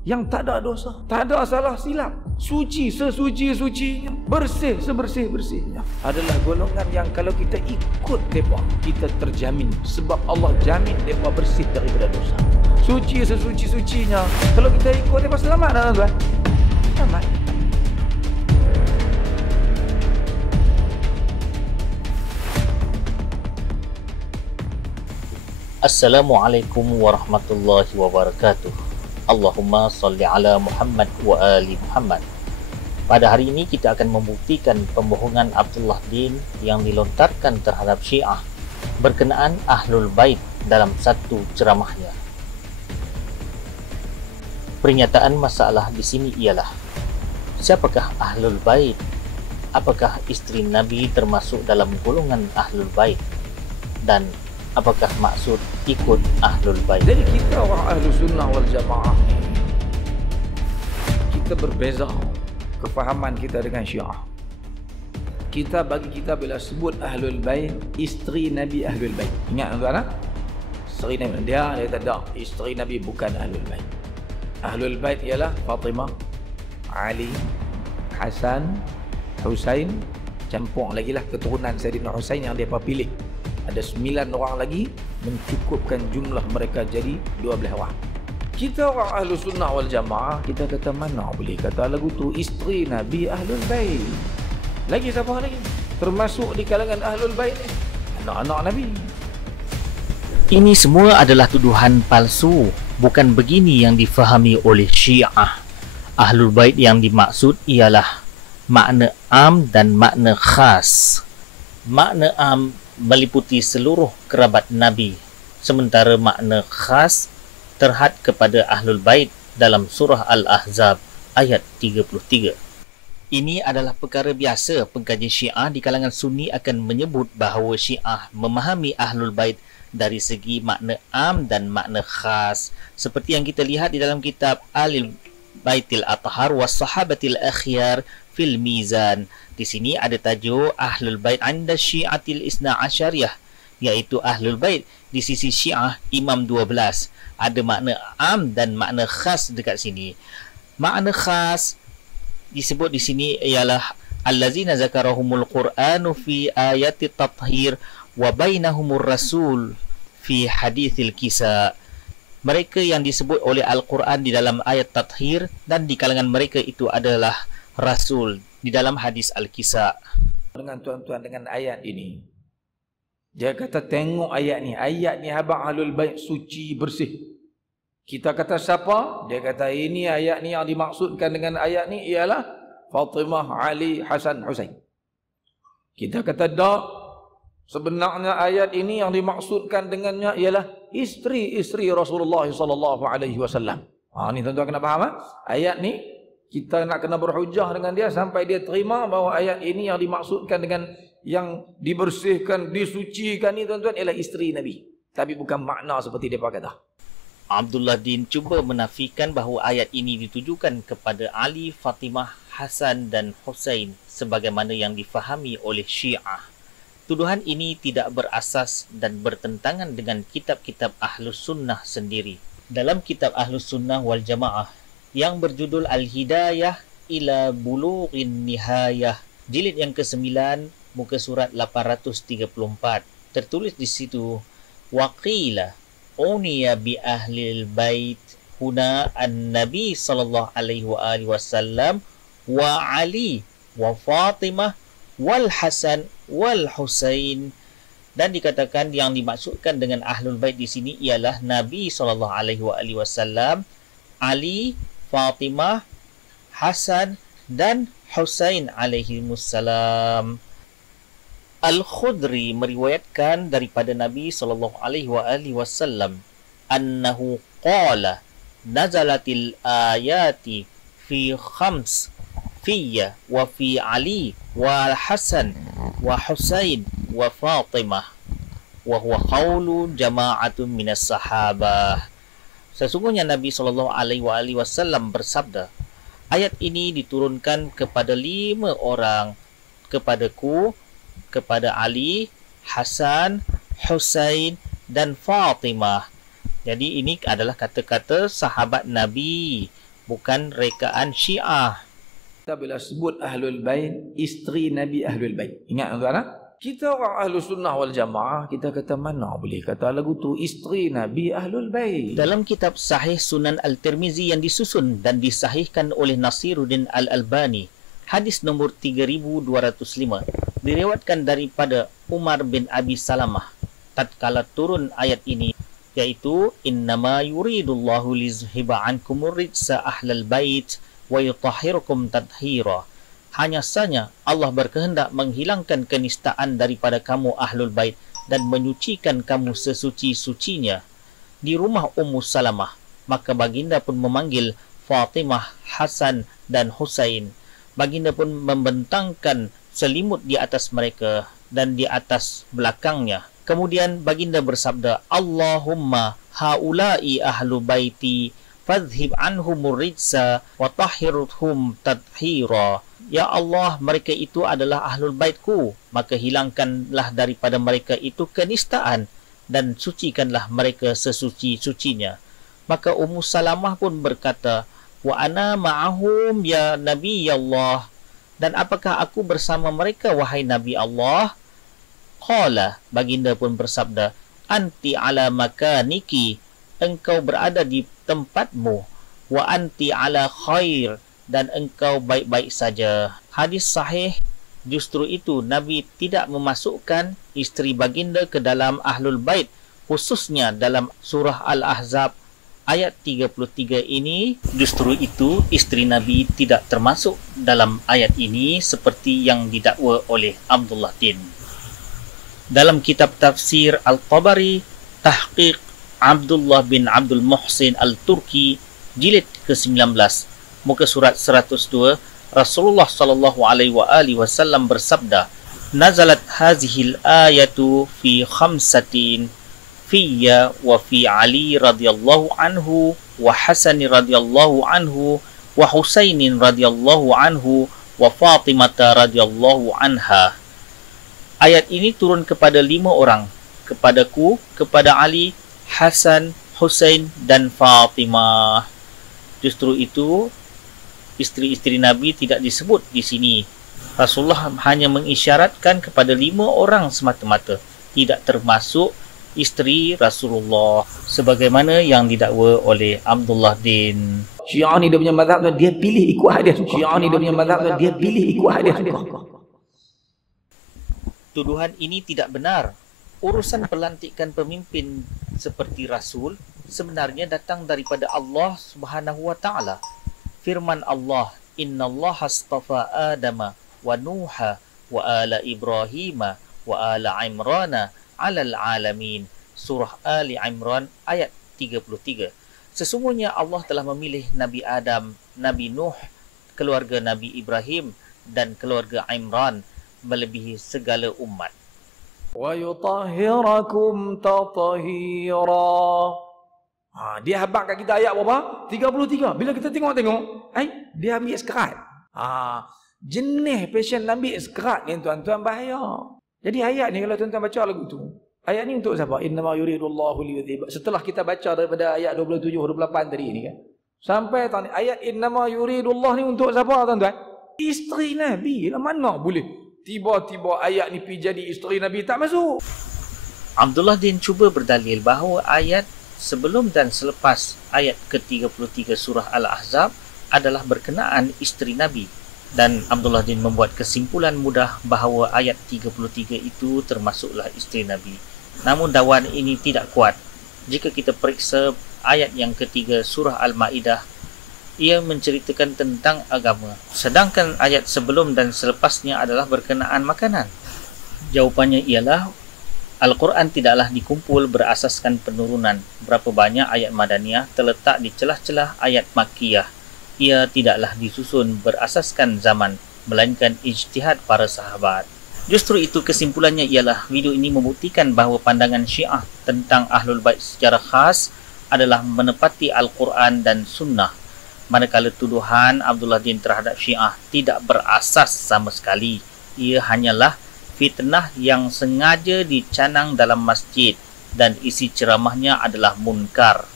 yang tak ada dosa, tak ada salah silap, suci sesuci-sucinya, bersih sebersih-bersihnya, adalah golongan yang kalau kita ikut mereka, kita terjamin. Sebab Allah jamin mereka bersih daripada dosa, suci sesuci-sucinya. Kalau kita ikut mereka, selamat tak tuan-tuan? Selamat. Assalamualaikum warahmatullahi wabarakatuh. Allahumma salli ala Muhammad wa ali Muhammad. Pada hari ini kita akan membuktikan pembohongan Abdullah Din yang dilontarkan terhadap Syiah berkenaan Ahlul Bait dalam satu ceramahnya. Pernyataan masalah di sini ialah, siapakah Ahlul Bait? Apakah isteri Nabi termasuk dalam golongan Ahlul Bait? Dan apakah maksud ikut Ahlul Bait? Jadi kita orang Ahlu Sunnah wal Jamaah ni, kita berbeza kefahaman kita dengan Syiah. Kita bagi kita bila sebut Ahlul Bait, isteri Nabi Ahlul Bait. Ingat tuan-tuan? Isteri Nabi, dia tak, isteri Nabi bukan Ahlul Bait. Ahlul Bait ialah Fatimah, Ali, Hasan, Husain, campur lagi lah keturunan Sayyidina Husain yang dia pilih. Ada 9 orang lagi, mencukupkan jumlah mereka jadi 12 orang. Kita orang Ahlu Sunnah wal Jamaah, kita kata mana boleh kata lagu tu isteri Nabi Ahlul Bait. Lagi siapa lagi? Termasuk di kalangan Ahlul Bait ni, anak-anak Nabi. Ini semua adalah tuduhan palsu. Bukan begini yang difahami oleh Syiah. Ahlul Bait yang dimaksud ialah makna am dan makna khas. Makna am meliputi seluruh kerabat Nabi, sementara makna khas terhad kepada Ahlul Bait dalam surah Al-Ahzab ayat 33. Ini adalah perkara biasa. Pengkaji Syiah di kalangan Sunni akan menyebut bahawa Syiah memahami Ahlul Bait dari segi makna am dan makna khas, seperti yang kita lihat di dalam kitab Alil Baitil Athhar was Sahabatil Akhyar fil Mizan. Di sini ada tajuk Ahlul Bait anda Syiatil Isna Asyariyah, iaitu Ahlul Bait di sisi Syiah Imam 12. Ada makna am dan makna khas dekat sini. Makna khas disebut di sini ialah allazina zakarahumul Qur'anu fi ayati tathhir wa bainahumur rasul fi hadithil kisa. Mereka yang disebut oleh Al-Quran di dalam ayat tathhir, dan di kalangan mereka itu adalah Rasul di dalam hadis Al-Kisa. Dengan tuan-tuan dengan ayat ini, dia kata tengok ayat ni habang Ahlul Bait suci bersih. Kita kata siapa? Dia kata ini ayat ni yang dimaksudkan dengan ayat ni ialah Fatimah, Ali, Hasan, Husain. Kita kata tak, sebenarnya ayat ini yang dimaksudkan dengannya ialah isteri-isteri Rasulullah sallallahu alaihi wasallam. Ni tuan-tuan kena faham. Ayat ni kita nak kena berhujah dengan dia sampai dia terima bahawa ayat ini yang dimaksudkan dengan yang dibersihkan, disucikan ni tuan-tuan ialah isteri Nabi. Tapi bukan makna seperti dia kata. Abdullah Din cuba menafikan bahawa ayat ini ditujukan kepada Ali, Fatimah, Hasan dan Husain sebagaimana yang difahami oleh Syiah. Tuduhan ini tidak berasas dan bertentangan dengan kitab-kitab Ahlus Sunnah sendiri. Dalam kitab Ahlus Sunnah wal Jamaah yang berjudul Al-Hidayah ila Bulughin Nihayah, jilid yang ke-9, muka surat 834, tertulis di situ, waqila uniya bi ahlil bait huna an-nabi sallallahu alaihi wasallam wa Ali wa Fatimah wal Hasan wal Husain. Dan dikatakan yang dimaksudkan dengan Ahlul Bait di sini ialah Nabi sallallahu alaihi wasallam, Ali, Fatimah, Hasan dan Husain alaihimussalam. Al-Khudri meriwayatkan daripada Nabi sallallahu alaihi wasallam annahu qala nazalatil ayati fi khams fiyya wa fi Ali wa Hasan wa Husain wa Fatimah wa huwa qawlu jama'atun minas sahabah. Sesungguhnya Nabi SAW bersabda, ayat ini diturunkan kepada 5 orang, kepadaku, kepada Ali, Hasan, Husain dan Fatimah. Jadi ini adalah kata-kata sahabat Nabi bukan rekaan Syiah. Kita bila sebut Ahlul Bait, isteri Nabi Ahlul Bait. Ingat tuan-tuan? Kita orang Ahlus Sunnah wal Jamaah, kita kata mana boleh kata lagu tu isteri Nabi Ahlul Bait. Dalam kitab Sahih Sunan Al-Tirmizi yang disusun dan disahihkan oleh Nasiruddin Al-Albani, hadis nombor 3205, diriwayatkan daripada Umar bin Abi Salamah tatkala turun ayat ini, yaitu innama yuridullahu liyuzhiba ankumur rijsa ahlal bait wa yutahhirukum tathira. Hanya saja Allah berkehendak menghilangkan kenistaan daripada kamu Ahlul Bait dan menyucikan kamu sesuci-sucinya. Di rumah Ummu Salamah, maka baginda pun memanggil Fatimah, Hasan dan Husain. Baginda pun membentangkan selimut di atas mereka dan di atas belakangnya. Kemudian baginda bersabda, Allahumma haula'i ahlu baiti fadhhib anhumur rijsa wa tahhirhum tathira. Ya Allah, mereka itu adalah ahlul baitku, maka hilangkanlah daripada mereka itu kenistaan dan sucikanlah mereka sesuci-sucinya. Maka Ummu Salamah pun berkata, wa ana ma'ahum ya Nabi Allah, dan apakah aku bersama mereka wahai Nabi Allah? Qala, baginda pun bersabda, anti ala makaniki, engkau berada di tempatmu, wa anti ala khair, dan engkau baik-baik saja. Hadis sahih. Justru itu Nabi tidak memasukkan isteri baginda ke dalam Ahlul Bait, khususnya dalam surah Al-Ahzab ayat 33 ini. Justru itu isteri Nabi tidak termasuk dalam ayat ini seperti yang didakwa oleh Abdullah Din. Dalam kitab tafsir Al-Tabari, tahqiq Abdullah bin Abdul Muhsin Al-Turki, jilid ke-19, muka surat 102, Rasulullah sallallahu alaihi wasallam bersabda, nazalat hazihil ayatu fi khamsatin fiyya wa fi Ali radhiyallahu anhu wa Hasan radhiyallahu anhu wa Husainin radhiyallahu anhu wa Fatimah radhiyallahu anha. Ayat ini turun kepada 5 orang, kepadaku, kepada Ali, Hasan, Husain dan Fatimah. Justru itu isteri-isteri Nabi tidak disebut di sini. Rasulullah hanya mengisyaratkan kepada 5 orang semata-mata, tidak termasuk isteri Rasulullah sebagaimana yang didakwa oleh Abdullah Din. Syiah ni dia punya mazhab tu, dia pilih ikut hak dia suka. Syiah ni dia punya mazhab tu, dia pilih ikut hak dia suka. Tuduhan ini tidak benar. Urusan pelantikan pemimpin seperti Rasul sebenarnya datang daripada Allah Subhanahu wa Ta'ala. Firman Allah, innallaha astafa Adama wa Nuha wa ala Ibrahima wa ala Imrana alal alamin. Surah Ali Imran ayat 33. Sesungguhnya Allah telah memilih Nabi Adam, Nabi Nuh, keluarga Nabi Ibrahim dan keluarga Imran melebihi segala umat. Wa yutahhirakum tathira. Dia habaq kat kita ayat berapa? 33. Bila kita tengok, dia ambil sekerat. Jenis passion ambil sekerat ni tuan-tuan bahaya. Jadi ayat ni kalau tuan-tuan baca lagu tu, ayat ni untuk siapa? Innama yuridullahu liyudhiba. Setelah kita baca daripada ayat 27 28 tadi ni kan, sampai ayat innama yuridullah ni untuk siapa tuan-tuan? Isteri Nabi. Lah mana boleh tiba-tiba ayat ni pergi jadi isteri Nabi, tak masuk. Abdullah Din cuba berdalil bahawa ayat sebelum dan selepas ayat ke-33 surah Al-Ahzab adalah berkenaan isteri Nabi, dan Abdullah Din membuat kesimpulan mudah bahawa ayat 33 itu termasuklah isteri Nabi. Namun dakwaan ini tidak kuat. Jika kita periksa ayat yang ketiga surah Al-Ma'idah, ia menceritakan tentang agama, sedangkan ayat sebelum dan selepasnya adalah berkenaan makanan. Jawapannya ialah Al-Quran tidaklah dikumpul berasaskan penurunan. Berapa banyak ayat Madaniyah terletak di celah-celah ayat Makkiyah. Ia tidaklah disusun berasaskan zaman, melainkan ijtihad para sahabat. Justru itu kesimpulannya ialah video ini membuktikan bahawa pandangan Syiah tentang Ahlul Bait secara khas adalah menepati Al-Quran dan Sunnah, manakala tuduhan Abdullah Din terhadap Syiah tidak berasas sama sekali. Ia hanyalah fitnah yang sengaja dicanang dalam masjid dan isi ceramahnya adalah munkar.